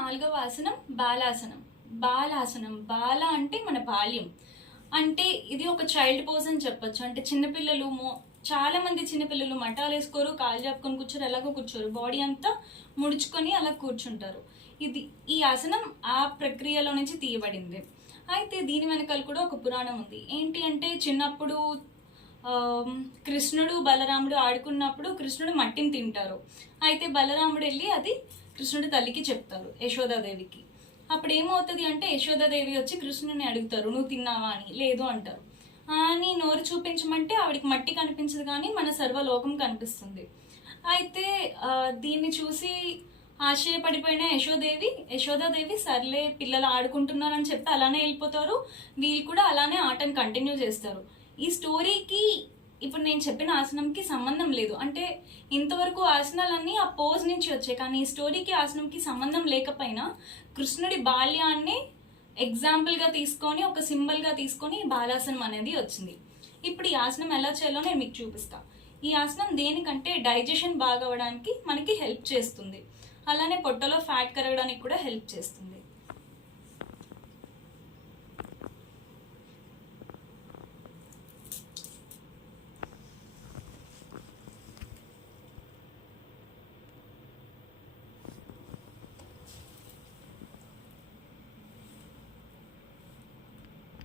4వ ఆసనం బాలాసనం. బాలాసనం, బాల అంటే మన బాల్యం. అంటే ఇది ఒక చైల్డ్ పోజ్ అని చెప్పొచ్చు. అంటే చిన్నపిల్లలు చాలా మంది చిన్నపిల్లలు మటాలు వేసుకోరు, కాలు చాపుకొని కూర్చోరు, ఎలాగో కూర్చోరు, బాడీ అంతా ముడుచుకొని అలా కూర్చుంటారు. ఈ ఆసనం ఆ ప్రక్రియలో నుంచి తీయబడింది. అయితే దీని వెనకాల కూడా ఒక పురాణం ఉంది. ఏంటి అంటే చిన్నప్పుడు కృష్ణుడు బలరాముడు ఆడుకున్నప్పుడు కృష్ణుడు మట్టిని తింటారు. అయితే బలరాముడు వెళ్ళి అది కృష్ణుడి తల్లికి చెప్తారు, యశోదాదేవికి. అప్పుడు ఏమవుతుంది అంటే యశోదాదేవి వచ్చి కృష్ణుని అడుగుతారు, నువ్వు తిన్నావా అని. లేదు అంటారు. అని నోరు చూపించమంటే ఆవిడికి మట్టి కనిపించదు కానీ మన సర్వలోకం కనిపిస్తుంది. అయితే దీన్ని చూసి ఆశ్చర్యపడిపోయిన యశోదాదేవి సర్లే పిల్లలు ఆడుకుంటున్నారని చెప్పి అలానే వెళ్ళిపోతారు. వీళ్ళు కూడా అలానే ఆటను కంటిన్యూ చేస్తారు. ఈ స్టోరీకి ఇప్పుడు నేను చెప్పిన ఆసనంకి సంబంధం లేదు. అంటే ఇంతవరకు ఆసనాలన్నీ ఆ పోజ్ నుంచి వచ్చాయి, కానీ ఈ స్టోరీకి ఆసనంకి సంబంధం లేకపోయినా కృష్ణుడి బాల్యాన్ని ఎగ్జాంపుల్గా తీసుకొని, ఒక సింబల్గా తీసుకొని బాలాసనం అనేది వచ్చింది. ఇప్పుడు ఈ ఆసనం ఎలా చేయాలో నేను మీకు చూపిస్తా. ఈ ఆసనం దేనికంటే డైజెషన్ బాగా అవ్వడానికి మనకి హెల్ప్ చేస్తుంది, అలానే పొట్టలో ఫ్యాట్ కరగడానికి కూడా హెల్ప్ చేస్తుంది.